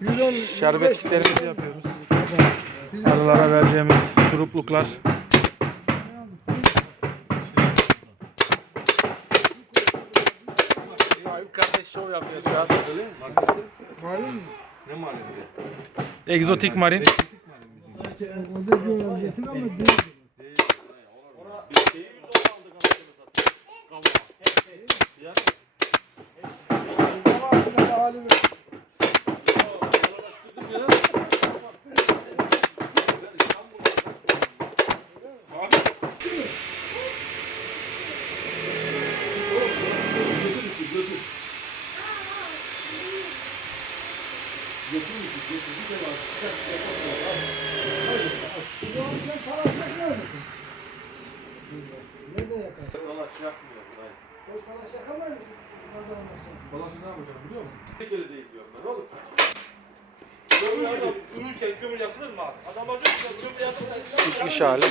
110 Şerbetliklerimizi yapıyoruz. Arılara vereceğimiz şurupluklar. Ayıp kardeş şov yapıyor şu an. Markası Malum mu? ne malum Egzotik marin. O da getir ama? Balası ne yapacağım biliyor musun? Tehlikeli değil diyorum ben oğlum. Kömür adam uyurken kömür yakılır mı abi? Adam acıyor kömür yakılır. Bitmiş hali.